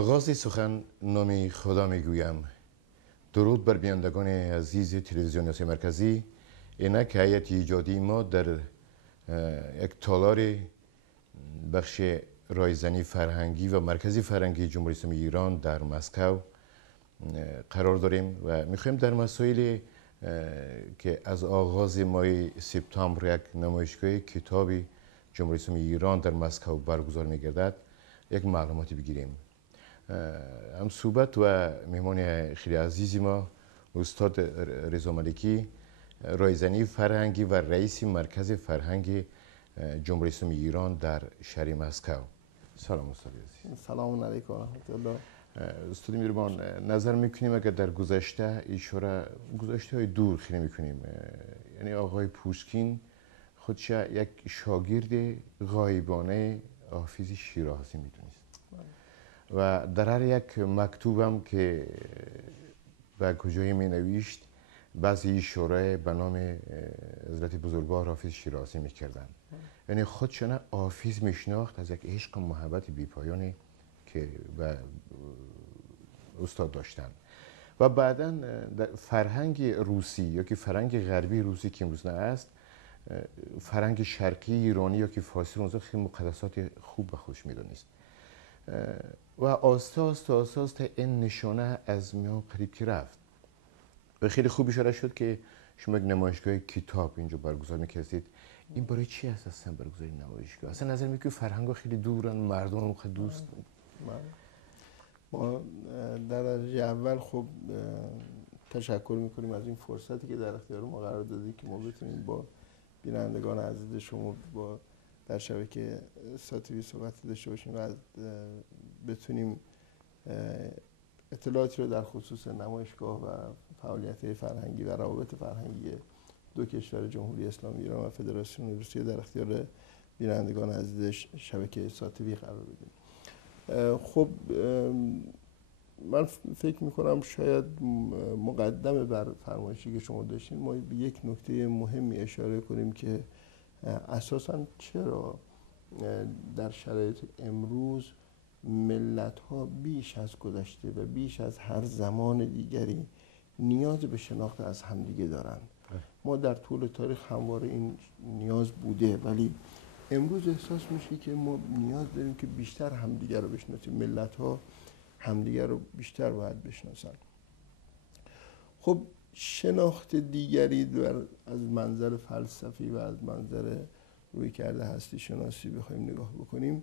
آغاز سخن نام خدا میگویم. درود بر بینندگان عزیز تلویزیون آسیا مرکزی. اینک هیئت ایجادی ما در یک تالار بخش رایزنی فرهنگی و مرکزی فرهنگی جمهوری اسلامی ایران در مسکو قرار داریم و میخوایم در مسائل که از آغاز ماه سپتامبر یک نمایشگاه کتاب جمهوری اسلامی ایران در مسکو برگزار میگردد یک معلوماتی بگیریم. هم صحبت و مهمان خیلی عزیزی ما استاد رضا ملکی، رایزنی فرهنگی و رئیس مرکز فرهنگی جمهوری اسلامی ایران در شهر مسکو. سلام استاد عزیز. سلام علیکم و رحمت الله. استاد میرمان، نظر میکنیم اگر در گذشته گذشته های دور خیلی میکنیم، یعنی آقای پوشکین خودش یک شاگرد غایبانه حافظ شیرازی میدونست و در هر یک مکتوبم که به کجای می نوشت بعضی اشاره به نام حضرت بزرگوار حافظ شیرازی میکردن. یعنی خودشان حافظ میشناخت از یک عشق و محبت بیپایانی که به استاد داشتن. و بعدا در فرهنگ روسی یا که فرهنگ غربی روسی که امروز است، فرهنگ شرقی ایرانی یا که فارسی رو خیلی مقدسات خوب به خودش میدونست و آسته این نشانه از میان قریب که رفت و خیلی خوب اشاره شد که شما یک نمایشگاه کتاب اینجا برگزار میکردید. این برای چی هست اصلا برگزاری نمایشگاه؟ اصلا نظر میکنی فرهنگ ها خیلی دورن، مردم رو دوست. ما در درجه اول خب تشکر میکنیم از این فرصتی که در اختیار ما قرار دادید که ما بتونیم با بینندگان عزیز شما با در شبکه ساتوی صحبت داشته باشیم و بتونیم اطلاعاتی رو در خصوص نمایشگاه و فعالیت فرهنگی و روابط فرهنگی دو کشور جمهوری اسلامی ایران و فدراسیون روسیه در اختیار بینندگان عزیز شبکه ساتوی قرار بدیم. خب من فکر میکنم شاید مقدمه بر فرمایشی که شما داشتین ما به یک نکته مهمی اشاره کنیم که اساساً چرا در شرایط امروز ملت‌ها بیش از گذشته و بیش از هر زمان دیگری نیاز به شناخت از همدیگه دارن. ما در طول تاریخ همواره این نیاز بوده، ولی امروز احساس میشه که ما نیاز داریم که بیشتر همدیگه رو بشناسیم. ملت‌ها همدیگه رو بیشتر باید بشناسن. خب شناخت دیگری از منظر فلسفی و از منظر رویکرد هستی شناسی بخوایم نگاه بکنیم،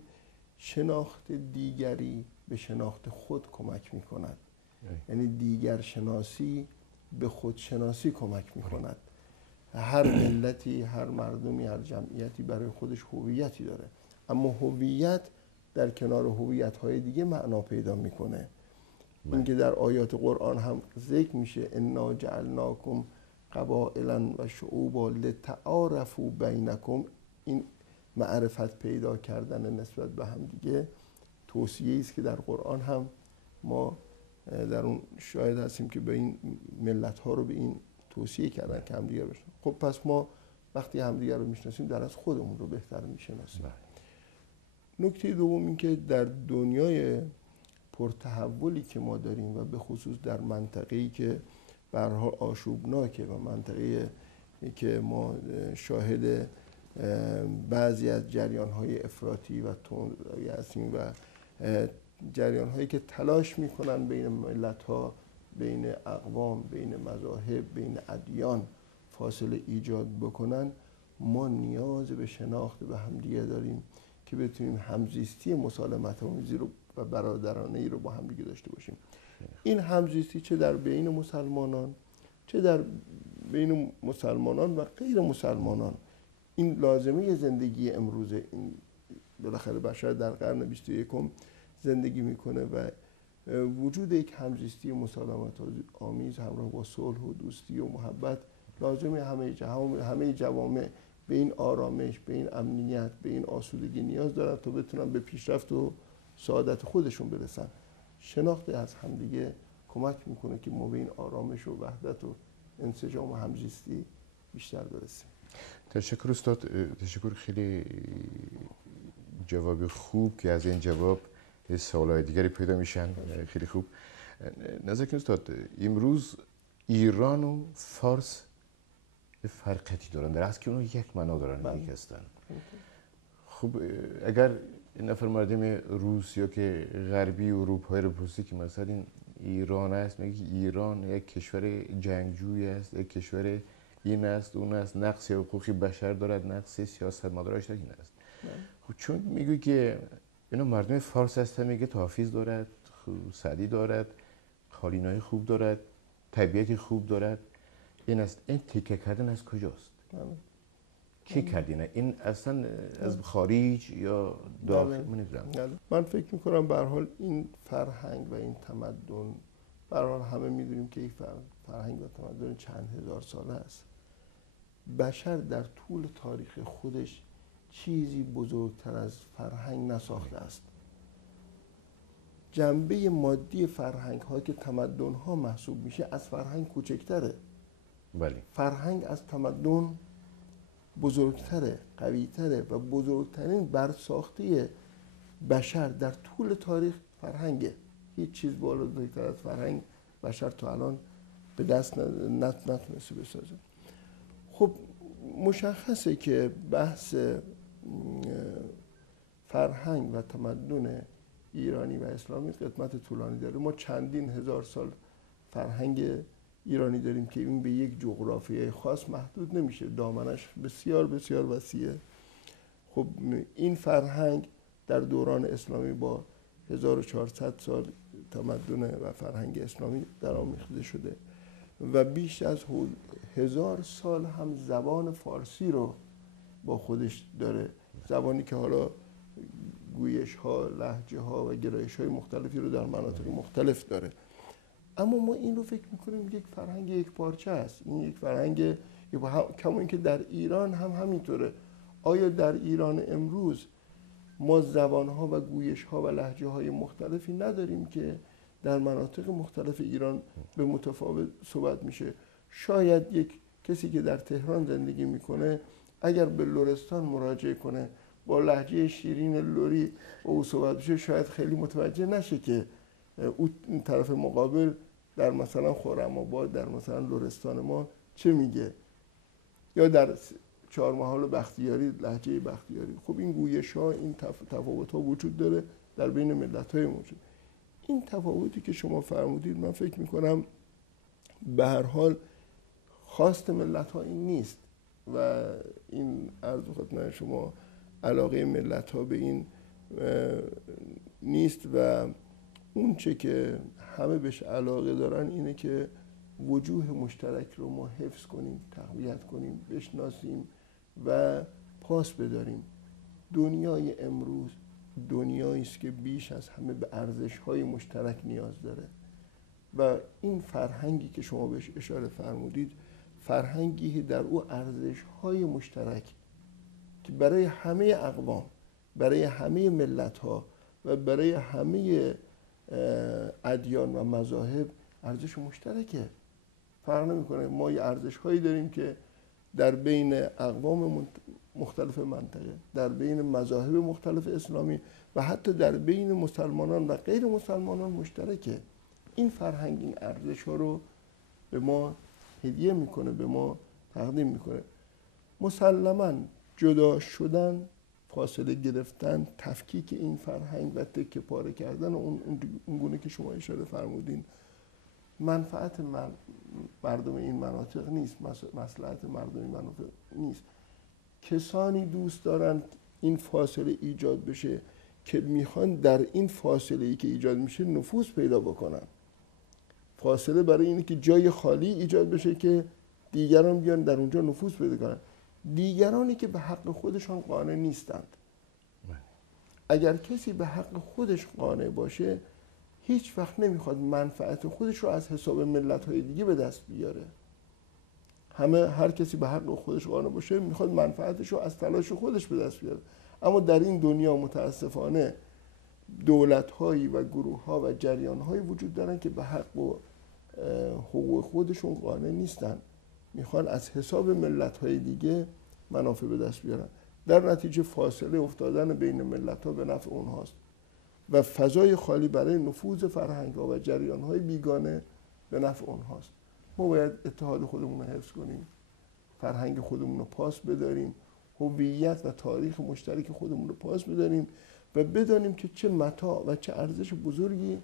شناخت دیگری به شناخت خود کمک میکند. یعنی دیگر شناسی به خودشناسی کمک میکند. هر ملتی، هر مردمی، هر جمعیتی برای خودش هویتی داره، اما هویت در کنار هویت‌های دیگه معنا پیدا میکنه. این که در آیات قرآن هم ذکر میشه انا جعلناکم قبائلا و شعوبا لتعارفوا بینکم، این معرفت پیدا کردن نسبت به هم دیگه توصیه است که در قرآن هم ما در اون شاهد هستیم که به این ملت ها رو به این توصیه کردن که همدیگه رو بشناسیم. خب پس ما وقتی همدیگه رو میشناسیم در از خودمون رو بهتر میشناسیم. نکته دوم این که در دنیای پرتحولی که ما داریم و به خصوص در منطقه‌ای که به هر حال آشوبناکه و منطقه‌ای که ما شاهد بعضی از جریان‌های افراطی و تندروی هستیم و جریان‌هایی که تلاش می‌کنن بین ملت‌ها، بین اقوام، بین مذاهب، بین ادیان فاصله ایجاد بکنن، ما نیاز به شناخت به همدیگه داریم که بتونیم همزیستی مسالمت‌آمیزی رو و برادرانه‌ای رو با همدیگه داشته باشیم. این همزیستی چه در بین مسلمانان، چه در بین مسلمانان و غیر مسلمانان، این لازمه زندگی امروزه. این بالاخره بشر در قرن 21 زندگی میکنه و وجود یک همزیستی مسالمت آمیز همراه با صلح و دوستی و محبت لازمه همه جوامع به این آرامش، به این امنیت، به این آسودگی نیاز دارن تا بتونن به پیشرفت و سعادت خودشون برسن. شناخت از همدیگه کمک میکنه که ما به این آرامش و وحدت و انسجام و همزیستی بیشتر برسیم. تشکر استاد، تشکر. خیلی جواب خوب که از این جواب سوالای دیگری پیدا میشن. خیلی خوب. نظرتون استاد، امروز ایران و فارس فرقتی دارن، در اصل که اونها یک معنا دارن، یک هستن. خب اگر این نفر مردم روس یا که غربی اروپایی رو پرسی که مثلا این ایران است، میگه ایران یک کشور جنگجویی است، یک کشور این است اون است، نقص حقوق بشر دارد، نقص سیاستمداراش این است. خب چون میگه که اینا مردم فارس هستن، میگه تحفیظ دارد، سعدی دارد، قالینای خوب دارد، طبیعت خوب دارد. این است. این تیکه کردن از کجاست؟ کی کردینه؟ این اصلا از خارج یا داخل؟ من نمیدونم. من فکر میکنم به هر حال این فرهنگ و این تمدن، به هر حال همه میدونیم که این فرهنگ و تمدن چند هزار ساله است. بشر در طول تاریخ خودش چیزی بزرگتر از فرهنگ نساخته است. جنبه مادی فرهنگ ها که تمدن ها محسوب میشه از فرهنگ کوچکتره. بله. فرهنگ از تمدن بزرگتره، قویتره و بزرگترین برساخته بشر در طول تاریخ فرهنگه. هیچ چیز بالاتر از فرهنگ بشر تا الان به دست نتونسته بسازه. خب مشخصه که بحث فرهنگ و تمدن ایرانی و اسلامی قدمت طولانی داره. ما چندین هزار سال فرهنگ ایرانی داریم که این به یک جغرافیای خاص محدود نمیشه، دامنش بسیار بسیار وسیعه. خب این فرهنگ در دوران اسلامی با 1400 سال تمدن و فرهنگ اسلامی درآمیخته شده و بیش از 1000 سال هم زبان فارسی رو با خودش داره، زبانی که حالا گویش ها، لهجه ها و گرایش های مختلفی رو در مناطق مختلف داره. اما ما این رو فکر میکنیم یک فرهنگ یک پارچه است. این یک فرهنگ کما اینکه در ایران هم همینطوره. آیا در ایران امروز ما زبانها و گویش‌ها و لهجه‌های مختلفی نداریم که در مناطق مختلف ایران به متفاوت صحبت میشه؟ شاید یک کسی که در تهران زندگی میکنه اگر به لرستان مراجعه کنه با لهجه شیرین لری او صحبت بشه، شاید خیلی متوجه نشه که اون طرف مقابل در مثلا خرم‌آباد، در مثلا لرستان ما چه میگه، یا در چهارمحال بختیاری لهجه بختیاری. خب این گویش‌ها، این تفاوت‌ها وجود داره در بین ملت‌های موجود. این تفاوتی که شما فرمودید من فکر می‌کنم به هر حال خواست ملت‌ها این نیست و این عرض خدمت شما علاقه ملت‌ها به این نیست و اون چه که همه بهش علاقه دارن اینه که وجوه مشترک رو ما حفظ کنیم، تقویت کنیم، بشناسیم و پاس بداریم. دنیای امروز دنیایی است که بیش از همه به ارزش‌های مشترک نیاز داره و این فرهنگی که شما بهش اشاره فرمودید فرهنگی در او ارزش‌های مشترک که برای همه اقوام، برای همه ملت‌ها و برای همه ادیان و مذاهب ارزش مشترکه. فرق نمی‌کنه. ما یه ارزش‌هایی داریم که در بین اقوام مختلف منطقه، در بین مذاهب مختلف اسلامی و حتی در بین مسلمانان و غیر مسلمانان مشترکه. این فرهنگ این ارزش‌ها رو به ما هدیه میکنه، به ما تقدیم میکنه. مسلماً جدا شدن، فاصله گرفتن، تفکیک این فرهنگ و تکه پاره کردن اون گونه که شما اشاره فرمودین منفعت مردم این مناطق نیست، مصلحت مردم این مناطق نیست. کسانی دوست دارن این فاصله ایجاد بشه که میخوان در این فاصله‌ای که ایجاد میشه نفوذ پیدا بکنن. فاصله برای اینه که جای خالی ایجاد بشه که دیگران بیان در اونجا نفوذ پیدا کنن. دیگرانی که به حق خودشان قانع نیستند. اگر کسی به حق خودش قانع باشه هیچ وقت نمیخواد منفعت خودش رو از حساب ملت‌های دیگه به دست بیاره. هر کسی به حق خودش قانع باشه میخواد منفعتش رو از تلاش خودش به دست بیاره. اما در این دنیا متاسفانه دولت‌هایی و گروه‌ها و جریان‌هایی وجود دارن که به حق و حقوق خودشون قانع نیستن، میخوان از حساب ملت‌های دیگه منافع به دست بیارن. در نتیجه فاصله افتادن بین ملت‌ها به نفع اونهاست. و فضای خالی برای نفوذ فرهنگ‌ها و جریان‌های بیگانه به نفع اونهاست. ما باید اتحاد خودمون رو حفظ کنیم، فرهنگ خودمون رو پاس بداریم، هویت و تاریخ مشترک خودمون رو پاس بداریم و بدانیم که چه متاع و چه ارزش بزرگی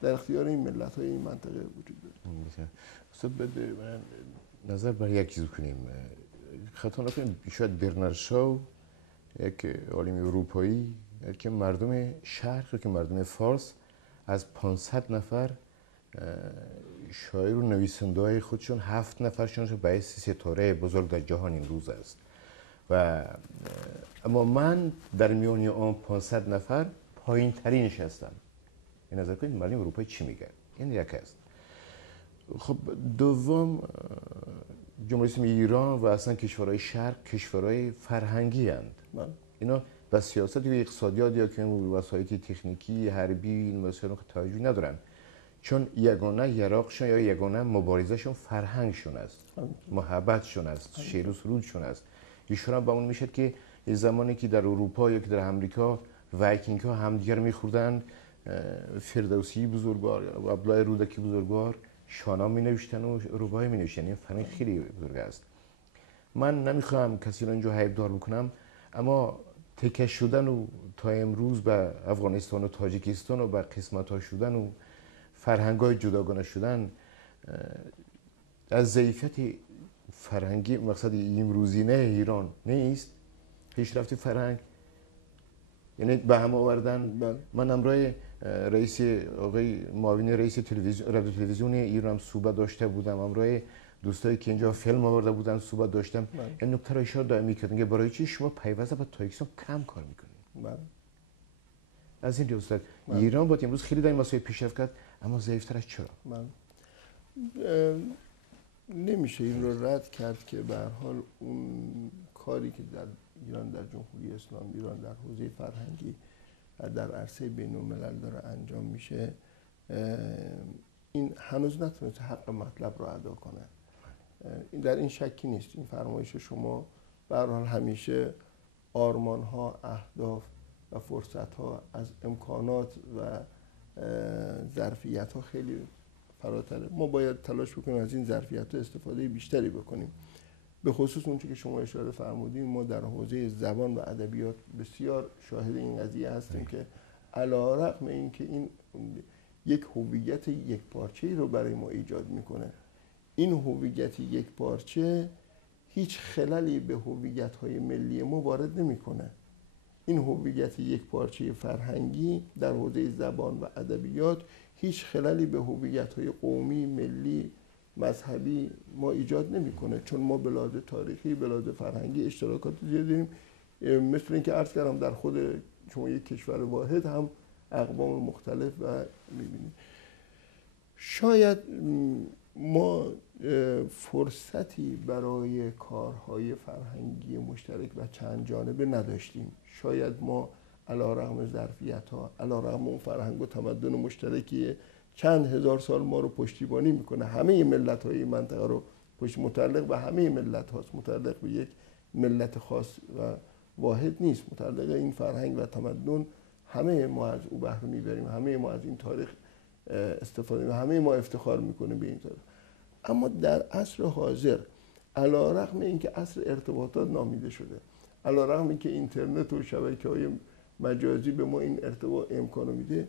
در اختیار این ملت‌های این منطقه وجود داره. استاد من نظر بر یک چیز کنیم. خطا نکنیم شاید برنارد شاو یک عالم اروپایی که مردم شرق که مردم فارس از 500 نفر شاعر و نویسنده های خودشون 7 نفرشون باعث ستاره بزرگ در جهان این روز است و اما من در میان آن 500 نفر پایین ترینش هستم. این نظر کنید مردم اروپایی چی میگن؟ این یک است. خب دوم جمهوری اسلامی ایران و اصلا کشورهای شرق کشورهای فرهنگی اند. اینا به سیاست یا اقتصادیات یا که وسایل تکنیکی حربی این مسائل توجه ندارن، چون یگانه یراقشون یا یگانه مبارزهشون فرهنگشون است، محبتشون است، شعر و سرودشون است. ایشون هم با اون میشه که این زمانی که در اروپا یا که در امریکا وایکینگ ها همدیگر میخوردن، فردوسی بزرگوار و عبدالله رودکی بزرگوار شاهنامه می نوشتن و رباعی می نوشتن. این فرهنگ خیلی بزرگ است. من نمیخوام کسی رو اینجا حیب دار بکنم، اما تکه شدن و تا امروز به افغانستان و تاجیکستان و به قسمت ها شدن و فرهنگ های جداگانه شدن از ضعیفیت فرهنگی مقصد امروزینه ایران نیست. پیشرفت فرهنگ یعنی به هم آوردن. من امروز رئیس آقای معاون رئیس رادیو تلویزیون ایران هم صحبت داشته بودم، امروز دوستایی که اینجا فیلم آورده بودن صحبت داشتم. این نکته رو اشاره دائمی کردن که برای چی شما پیوسته با تاجیکستان کم کار میکنید؟ از این دوست ایران باید امروز خیلی در این مسائل پیشرفت کرد، اما ضعیف‌ترش چرا؟ نمیشه این رو رد کرد که به هر حال اون کاری که در ایران در جمهوری اسلامی ایران در حوزه فرهنگی در عرصه بین‌الملل داره انجام میشه، این هنوز نتونست حق مطلب رو ادا کنه. در این شکی نیست. این فرمایش شما به هر حال همیشه آرمان‌ها، اهداف و فرصت‌ها از امکانات و ظرفیت‌ها خیلی فراتره. ما باید تلاش بکنیم از این ظرفیت‌ها استفاده بیشتری بکنیم. به خصوص اون که شما اشاره فرمودین، ما در حوزه زبان و ادبیات بسیار شاهد این قضیه هستیم که علی‌رغم اینکه این یک هویت یکپارچه‌ای رو برای ما ایجاد میکنه، این هویت یکپارچه هیچ خللی به هویت‌های ملی ما وارد نمیکنه. این هویت یکپارچه فرهنگی در حوزه زبان و ادبیات هیچ خللی به هویت‌های قومی، ملی، مذهبی ما ایجاد نمیکنه، چون ما به لحاظ تاریخی، به لحاظ فرهنگی اشتراکات زیاد داریم. مثل اینکه عرض کردم در خود شما یک کشور واحد هم اقوام مختلف و میبینید. شاید ما فرصتی برای کارهای فرهنگی مشترک و چند جانبه نداشتیم. شاید ما علی‌رغم ظرفیت‌ها، علی‌رغم اون فرهنگ و تمدن مشترکی چند هزار سال ما رو پشتیبانی میکنه، همه ملت‌های منطقه رو متعلق به همه ملت هاست، متعلق به یک ملت خاص و واحد نیست. متعلق این فرهنگ و تمدن همه ما از او بهره میبریم، همه ما از این تاریخ استفاده می‌کنیم، همه ما افتخار میکنیم به این تاریخ. اما در عصر حاضر علی‌رغم اینکه عصر ارتباطات نامیده شده، علی‌رغم اینکه اینترنت و شبکه‌های مجازی به ما این ارتباط امکانو میده،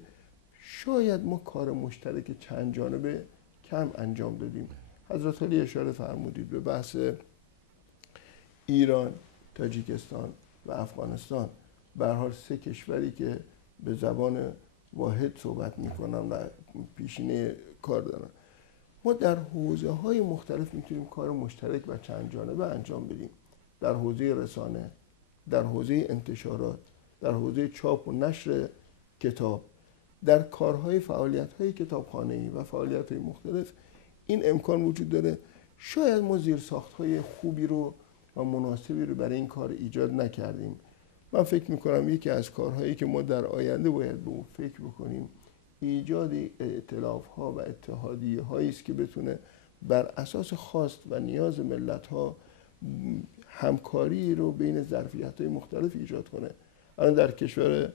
شاید ما کار مشترک چند جانبه کم انجام دادیم. حضرت علی اشاره فرمودید به بحث ایران، تاجیکستان و افغانستان، به هر حال سه کشوری که به زبان واحد صحبت میکنن و پیشینه کار دارن. ما در حوزه‌های مختلف میتونیم کار مشترک و چند جانبه انجام بدیم. در حوزه رسانه، در حوزه انتشارات، در حوزه چاپ و نشر کتاب، در کارهای فعالیت‌های کتابخانه‌ای و فعالیت‌های مختلف این امکان وجود داره. شاید ما زیرساخت‌های خوبی رو و مناسبی رو برای این کار ایجاد نکردیم. من فکر می‌کنم یکی از کارهایی که ما در آینده باید به اون فکر بکنیم ایجاد ائتلاف‌ها و اتحادیه‌هایی است که بتونه بر اساس خواست و نیاز ملت‌ها همکاری رو بین ظرفیت‌های مختلف ایجاد کنه. الان در کشور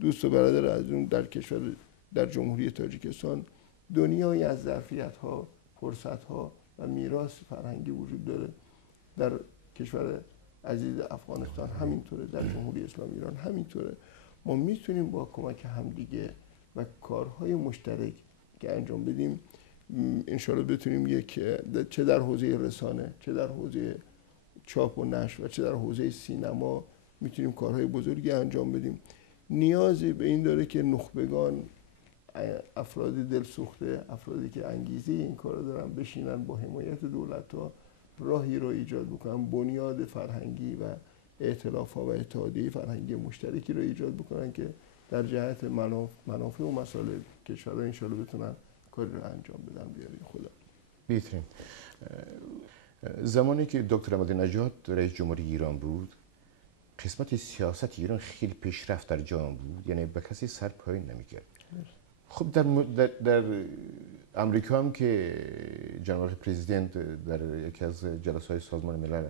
دوست و برادر از اون در جمهوری تاجیکستان دنیایی از ظرفیت‌ها، فرصت‌ها و میراث فرهنگی وجود داره. در کشور عزیز افغانستان همینطوره، در جمهوری اسلامی ایران همینطوره. ما میتونیم با کمک همدیگه و کارهای مشترک که انجام بدیم انشاءالله بتونیم چه در حوزه رسانه، چه در حوزه چاپ و نشر و چه در حوزه سینما میتونیم کارهای بزرگی انجام بدیم. نیازی به این داره که نخبگان، افراد دلسوخته، افرادی که انگیزه این کار دارن بشینن با حمایت دولت‌ها راهی رو ایجاد بکنن، بنیاد فرهنگی و ائتلاف‌ها و اتحادیه فرهنگی مشترکی رو ایجاد بکنن که در جهت منافع و مصالح کشورها انشاءالله بتونن کاری رو انجام بدن. بیاری خدا بهترین. زمانی که دکتر احمدی نژاد رئیس جمهوری ایران بود، قسمت سیاست ایران خیلی پیشرفت در جهان بود، یعنی به کسی سر پایین نمی‌کرد. خب در امریکا هم که جناب پرزیدنت در یکی از جلسه‌های سازمان ملل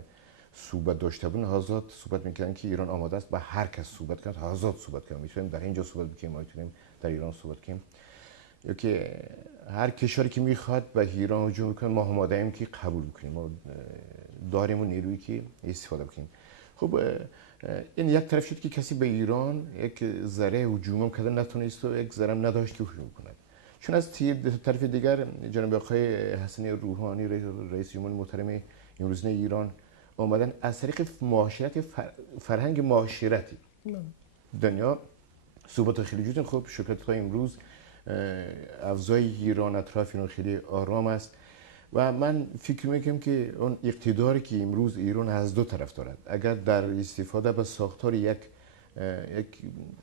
صحبت داشته بودن، آزاد صحبت می‌کردن که ایران آماده است با هر کس صحبت کنه، آزاد صحبت کنه. می‌تونیم در اینجا صحبت بکنیم، ما می‌تونیم در ایران صحبت کنیم. یا که هر کشوری که می‌خواد به ایران هجوم کنه، ما آماده ایم که قبول کنیم. ما داریم اون نیرویی که استفاده کنیم. خب این یک طرف شد که کسی به ایران یک ذره هجوم هم کردن نتونست و یک ذره هم نداشت که هجوم کنه. چون از طرف دیگر جناب آقای حسن روحانی رئیس جمهور محترم امروزین ایران آمدن از طریق معاشرت فرهنگ معاشرتی دنیا صحبت خیلی جوتن. خب شکل‌های امروز افزای ایران اطراف ایران خیلی آرام است و من فکر میکنم که اون اقتداری که امروز ایران از دو طرف دارد، اگر در استفاده به ساختار یک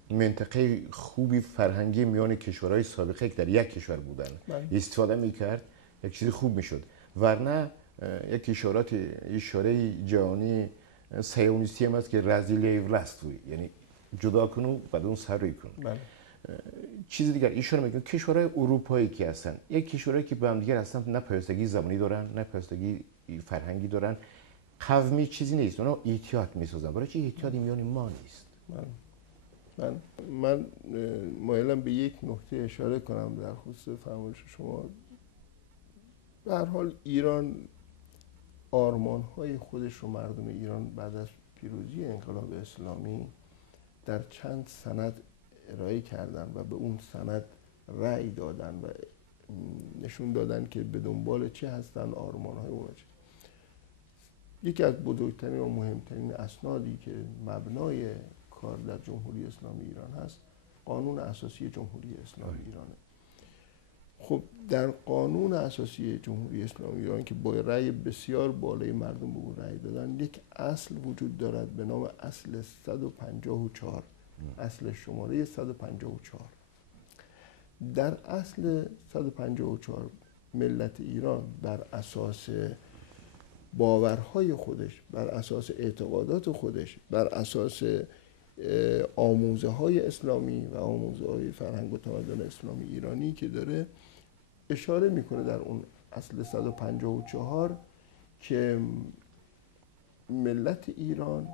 منطقه خوبی فرهنگی میان کشورهای سابقه که در یک کشور بودن استفاده میکرد، یک چیز خوب میشد. ورنه یک اشاره جهانی سیونیستی هم است که رزیلی ولستوی، یعنی جدا کنو بعد اون سر روی کنو. چیز دیگر اشاره میکنم کشورهای اروپایی که هستن، یک کشورهایی که به هم دیگر هستن، نه پیوستگی زبانی دارن، نه پیوستگی فرهنگی دارن، قومی چیزی نیست، اونا احتیاط میسازن. برای چی احتیاطی میان ما نیست؟ من مایلم به یک نکته اشاره کنم در خصوص فرمایش شما. به هر حال ایران آرمان‌های خودش رو، مردم ایران بعد از پیروزی انقلاب اسلامی در چند سند ارائه کردن و به اون سند رأی دادن و نشون دادن که به دنبال چه هستن، آرمان‌های اونا چه. یکی از بزرگترین و مهمترین اسنادی که مبنای کار در جمهوری اسلامی ایران هست، قانون اساسی جمهوری اسلامی ایرانه. خب در قانون اساسی جمهوری اسلامی ایران که با رأی بسیار بالای مردم به اون رأی دادن، یک اصل وجود دارد به نام اصل 154، اصل شماره 154. در اصل 154 ملت ایران بر اساس باورهای خودش، بر اساس اعتقادات خودش، بر اساس آموزه های اسلامی و آموزه های فرهنگ و تمدن اسلامی ایرانی که داره، اشاره میکنه در اون اصل 154 که ملت ایران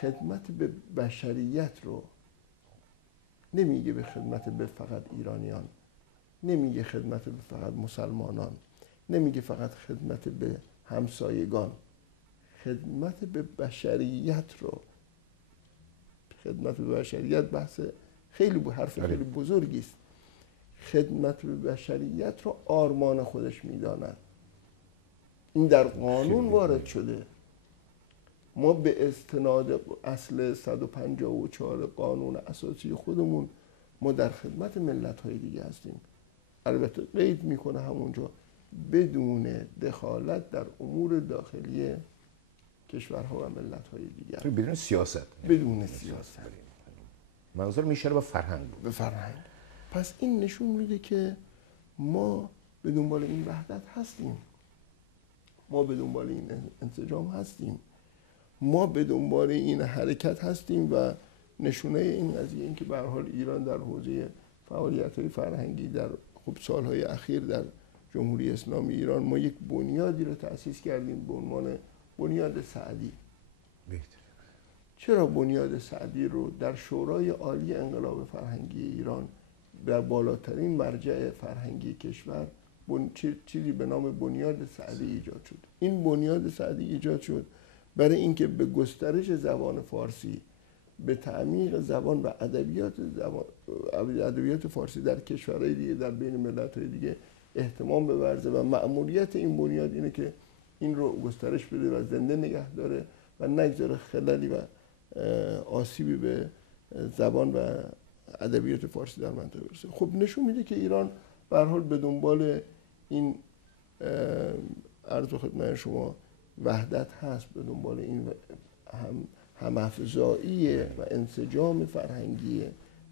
خدمت به بشریت رو نمیگه به خدمت به فقط ایرانیان، نمیگه خدمت به فقط مسلمانان، نمیگه فقط خدمت به همسایگان، خدمت به بشریت رو. خدمت به بشریت بحث حرف خیلی بزرگی است. خدمت به بشریت رو آرمان خودش میداند. این در قانون وارد شده. ما به استناد اصل 154 قانون اساسی خودمون ما در خدمت ملت‌های دیگه هستیم. البته قید میکنه همونجا بدون دخالت در امور داخلی کشورها و ملت‌های دیگر، بدون سیاست. بدون سیاست. منظور میشه به فرهنگ بود. به فرهنگ. پس این نشون میده که ما به دنبال این وحدت هستیم، ما به دنبال این انسجام هستیم، ما به دنبال این حرکت هستیم و نشونه این قضیه این که به هر حال ایران در حوزه فعالیت‌های فرهنگی در سالهای اخیر در جمهوری اسلامی ایران ما یک بنیادی رو تأسیس کردیم به عنوان بنیاد سعدی. بهتر. چرا بنیاد سعدی رو در شورای عالی انقلاب فرهنگی ایران در بالاترین مرجع فرهنگی کشور چیزی به نام بنیاد سعدی ایجاد شد؟ این بنیاد سعدی ایجاد شد برای اینکه به گسترش زبان فارسی، به تعمیق زبان و ادبیات فارسی در کشورهای دیگه، در بین ملت‌های دیگه اهتمام بورزه و مأموریت این بنیاد اینه که این رو گسترش بده و زنده نگه داره و نگذاره خللی و آسیبی به زبان و ادبیات فارسی در منطقه برسه. خب نشون میده که ایران به هر حال به دنبال این عرض خدمت شما وحدت هست، به دنبال این هم‌افزایی و انسجام فرهنگی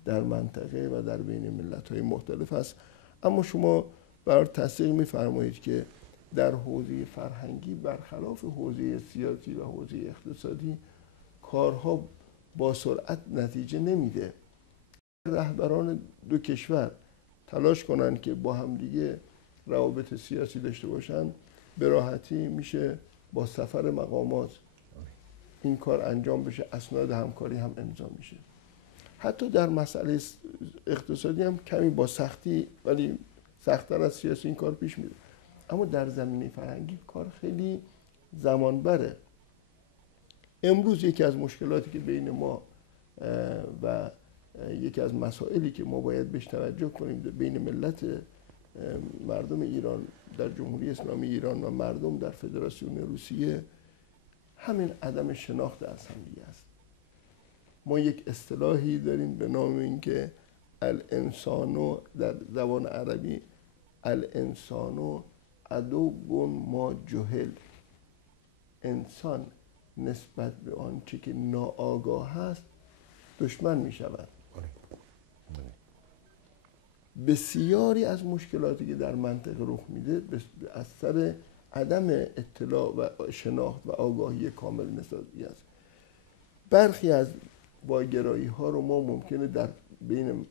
در منطقه و در بین ملت‌های مختلف هست. اما شما برای تصدیق می‌فرمایید که در حوزه فرهنگی برخلاف حوزه سیاسی و حوزه اقتصادی کارها با سرعت نتیجه نمیده. رهبران دو کشور تلاش کنند که با همدیگه روابط سیاسی داشته باشند، به راحتی میشه با سفر مقامات این کار انجام بشه، اسناد همکاری هم امضا میشه. حتی در مسئله اقتصادی هم کمی با سختی، ولی سخت‌تر از سیاسی این کار پیش میره. اما در زمینه فرهنگی کار خیلی زمان بره. امروز یکی از مشکلاتی که بین ما و یکی از مسائلی که ما باید بهش توجه کنیم بین ملت مردم ایران در جمهوری اسلامی ایران و مردم در فدراسیون روسیه همین عدم شناخت از همدیگه است. ما یک اصطلاحی داریم به نام اینکه الانسانو در زبان عربی الانسانو عدو ما جهل، انسان نسبت به آنچه که ناآگاه است دشمن می شود. بسیاری از مشکلاتی که در منطقه رخ میده از سر عدم اطلاع و شناخت و آگاهی کامل نسبی است. برخی از واگرایی ها رو ما ممکنه در بین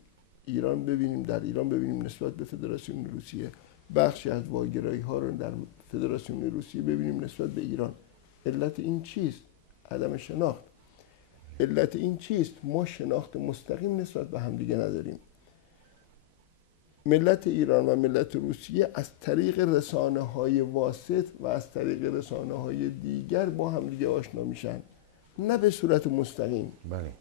ایران ببینیم نسبت به فدراسیون روسیه، بخشی از واگرایی ها رو در فدراسیون روسیه ببینیم نسبت به ایران. علت این چیست؟ عدم شناخت. علت این چیست؟ ما شناخت مستقیم نسبت به همدیگه نداریم. ملت ایران و ملت روسیه از طریق رسانه‌های واسط و از طریق رسانه‌های دیگر با همدیگه آشنا میشن، نه به صورت مستقیم. بله.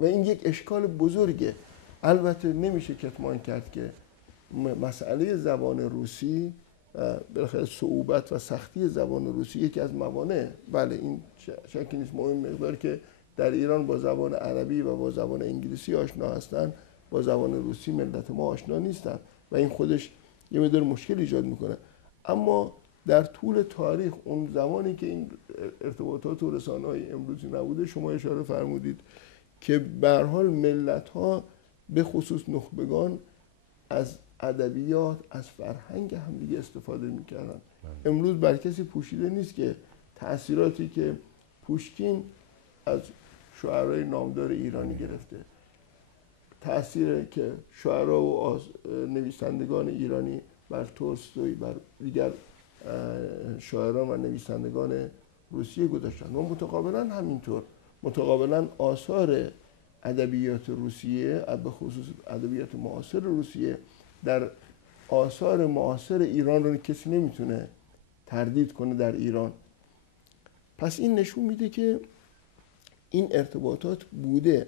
و این یک اشکال بزرگه. البته نمیشه کتمان کرد که مسئله زبان روسی، بالاخره صعوبت و سختی زبان روسی یکی از موانع. بله این شکی نیست. ما این مقدار که در ایران با زبان عربی و با زبان انگلیسی آشنا هستن، با زبان روسی ملت ما آشنا نیستن و این خودش یه مقدار مشکل ایجاد میکنه. اما در طول تاریخ اون زمانی که این ارتباطات و رسانه‌های امروزی نبوده، شما اشاره فرمودید که به هر حال ملت‌ها به خصوص نخبگان از ادبیات، از فرهنگ همدیگه استفاده میکردن. امروز بر کسی پوشیده نیست که تأثیراتی که پوشکین از شاعرای نامدار ایرانی گرفته، تأثیری که شاعرها و نویسندگان ایرانی بر تولستوی، بر دیگر شاعران و نویسندگان روسیه گذاشتن و متقابلا همینطور متقابلا آثار ادبیات روسیه، به خصوص ادبیات معاصر روسیه، در آثار معاصر ایران رو کسی نمیتونه تردید کنه در ایران. پس این نشون میده که این ارتباطات بوده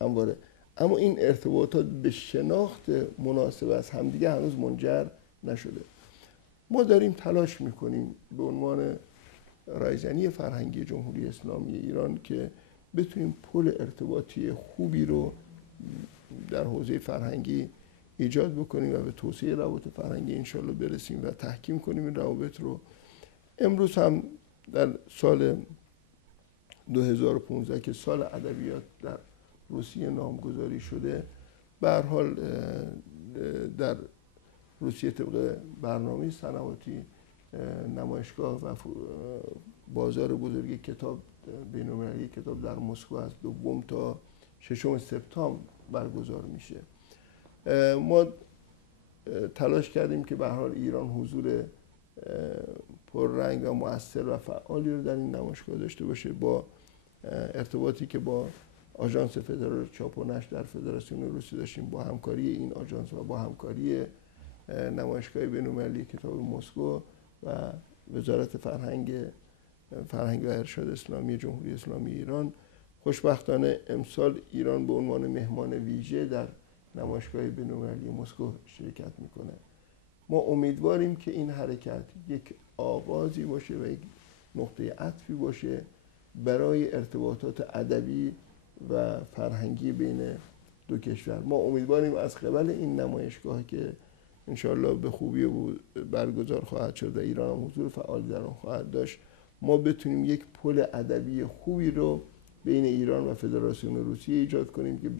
همواره، اما این ارتباطات به شناخت مناسب از همدیگه هنوز منجر نشده. ما داریم تلاش میکنیم به عنوان رایزنی فرهنگی جمهوری اسلامی ایران که بتونیم پل ارتباطی خوبی رو در حوزه فرهنگی ایجاد بکنیم و به توسعه روابط فرهنگی انشالله برسیم و تحکیم کنیم این روابط رو. امروز هم در سال 2015 که سال ادبیات در روسیه نامگذاری شده، به هر حال در روسیه طبق برنامه سنواتی نمایشگاه و بازار بزرگ کتاب بین‌المللی کتاب در مسکو از 2 تا 6 سپتامبر برگزار میشه. ما تلاش کردیم که به هر حال ایران حضور پررنگ و مؤثر و فعالی رو در این نمایشگاه داشته باشه. با ارتباطی که با آژانس فدرال چاپ و نشر در فدراسیون روسیه داشتیم، با همکاری این آژانس و با همکاری نمایشگاه بین‌المللی کتاب مسکو و وزارت فرهنگ و ارشاد اسلامی جمهوری اسلامی ایران، خوشبختانه امسال ایران به عنوان مهمان ویژه در نمایشگاه بین‌المللی مسکو شرکت میکنه. ما امیدواریم که این حرکت یک آغازی باشه و یک نقطه عطفی باشه برای ارتباطات ادبی و فرهنگی بین دو کشور. ما امیدواریم از قبل این نمایشگاه که انشاءالله به خوبی برگزار خواهد شد و ایران هم حضور فعالی در آن خواهد داشت، ما بتونیم یک پل ادبی خوبی رو بین ایران و فدراسیون روسیه ایجاد کنیم که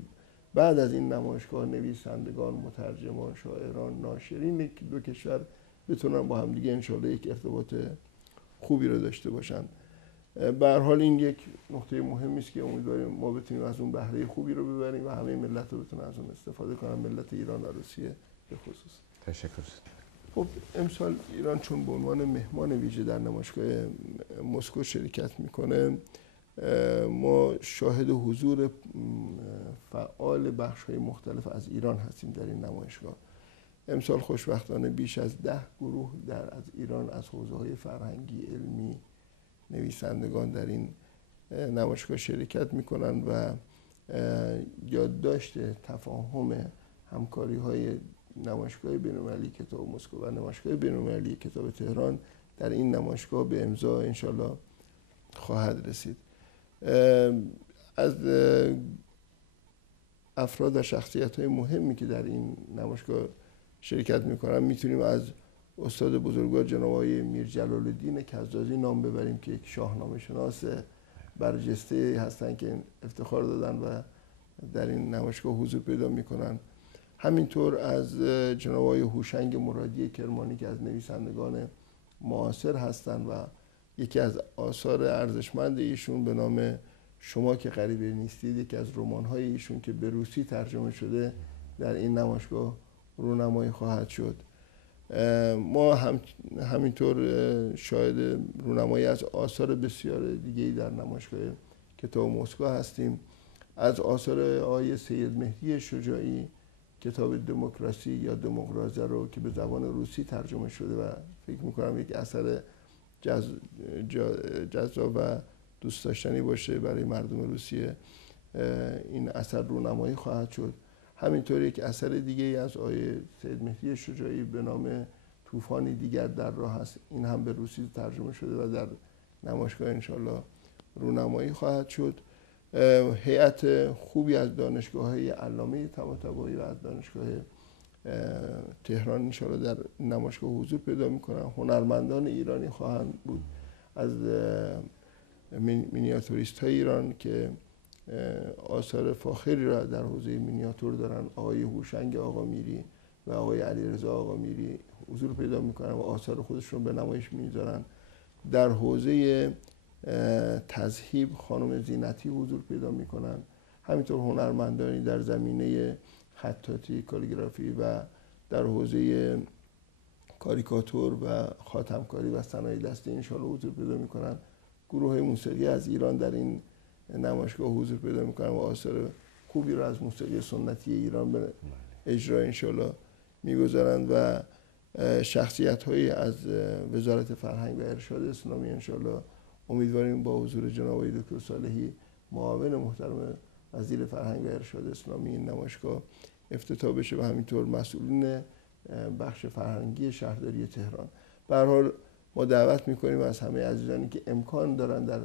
بعد از این نمایشگاه نویسندگان، مترجمان، شاعران، ناشرین دو کشور بتونن با هم دیگه انشاءالله یک ارتباط خوبی رو داشته باشن. به هر حال این یک نقطه مهمی است که امیدواریم ما بتونیم از اون بهره خوبی رو ببریم و همه ملت رو بتونن از اون استفاده کنن، ملت ایران و روسیه به خصوص. تشکر. خب امسال ایران چون به عنوان مهمان ویژه در نمایشگاه مسکو شرکت میکنه، ما شاهد حضور فعال بخش‌های مختلف از ایران هستیم در این نمایشگاه. امسال خوشبختانه بیش از 10 گروه از ایران از حوزه‌های فرهنگی، علمی، نویسندگان در این نمایشگاه شرکت میکنن و یادداشت تفاهم همکاری‌های نمایشگاه بین‌المللی کتاب مسکو و نمایشگاه بین‌المللی کتاب تهران در این نمایشگاه به امضا انشالله خواهد رسید. از افراد و شخصیت‌های مهمی که در این نمایشگاه شرکت میکنن میتونیم از استاد بزرگوار جناب آقای میر جلال الدین کزازی نام ببریم که یک شاهنامه شناس برجسته هستن که افتخار دادن و در این نمایشگاه حضور پیدا میکنن. همینطور از جناب آقای هوشنگ مرادی کرمانی که از نویسندگان معاصر هستند و یکی از آثار ارزشمند ایشون به نام شما که غریبه نیستید، یکی از رمان‌های ایشون که به روسی ترجمه شده در این نمایشگاه رونمایی خواهد شد. ما همینطور شاهد رونمایی از آثار بسیار دیگه‌ای در نمایشگاه کتاب مسکو هستیم. از آثار آقای سید مهدی شجاعی کتاب دموکراسی یا دموکرازه رو که به زبان روسی ترجمه شده و فکر میکنم یک اثر جذاب و دوست داشتنی باشه برای مردم روسیه، این اثر رونمایی خواهد شد. همینطور یک اثر دیگه از آقای سید مهدی شجاعی به نام طوفانی دیگر در راه هست، این هم به روسی ترجمه شده و در نمایشگاه انشالله رونمایی خواهد شد. هیئت خوبی از دانشگاه‌های علامه طباطبایی و از دانشگاه تهران انشالله در نمایشگاه حضور پیدا میکنن. هنرمندان ایرانی خواهند بود از مینیاتوریست های ایران که آثار فاخری را در حوزه مینیاتور دارن. آقای هوشنگ آقامیری و آقای علیرضا آقامیری حضور پیدا میکنن و آثار خودشون به نمایش میذارن. در حوزه تذهیب خانم زینتی حضور پیدا میکنن. همینطور هنرمندانی در زمینه خطاطی، کالیگرافی و در حوزه کاریکاتور و خاتمکاری و صنایع دستی انشاءالله حضور پیدا میکنن. گروه موسیقی از ایران در این نمایشگاه حضور پیدا میکنن و آثار خوبی رو از موسیقی سنتی ایران به اجرا انشاءالله میگذارند و شخصیت‌هایی از وزارت فرهنگ و ارشاد اسلامی انشاءالله امیدواریم با حضور جناب آقای دکتر صالحی معاون محترم وزیر فرهنگ و ارشاد اسلامی این نمایشگاه افتتاح بشه و همینطور مسئولین بخش فرهنگی شهرداری تهران. به هر حال ما دعوت میکنیم از همه عزیزانی که امکان دارن در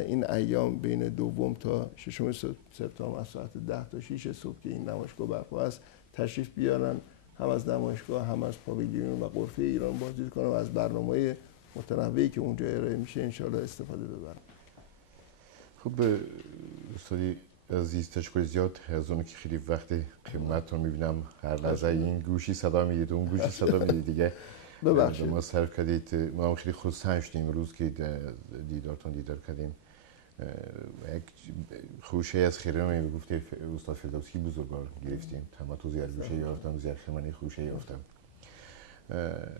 این ایام بین 2 تا 6 سپتامبر از ساعت 10 تا 6 صبح که این نمایشگاه برپا است تشریف بیارن، هم از نمایشگاه هم از پاویلیون و غرفه ایران بازدید کنن و از برنامه متنوعی که اونجا ارائه میشه انشاءالله استفاده ببرن. خب استادی عزیز تشکر زیاد از اون که خیلی وقت خدمت رو میبینم هر لحظه این گوشی صدا میدید اون گوشی صدا میدید دیگه ببخشید ما صرف کردید. ما هم خیلی خوشحال شدیم امروز که دیدارتون دیدار کردیم. یک خوشه از خیرم میگفته استاد فردوسی بزرگوار گرفتیم، تمام تو زیاد گوشه یافتم، زیاد خیمانی خوشه یافتم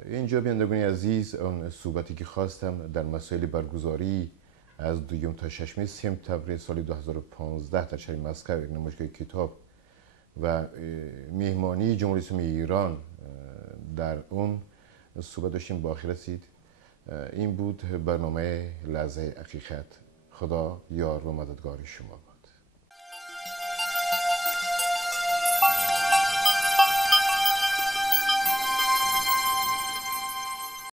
اینجا بینندگان عزیز، اون صحبتی که خواستم در مسائل برگزاری از 2 تا 6 سپتامبر سال 2015 در شهر مسکو یک نمایشگاه کتاب و مهمانی جمهوری اسلامی ایران در اون صحبت داشتیم با آخر رسید. این بود برنامه لحظه حقیقت. خدا یار و مددگار شما.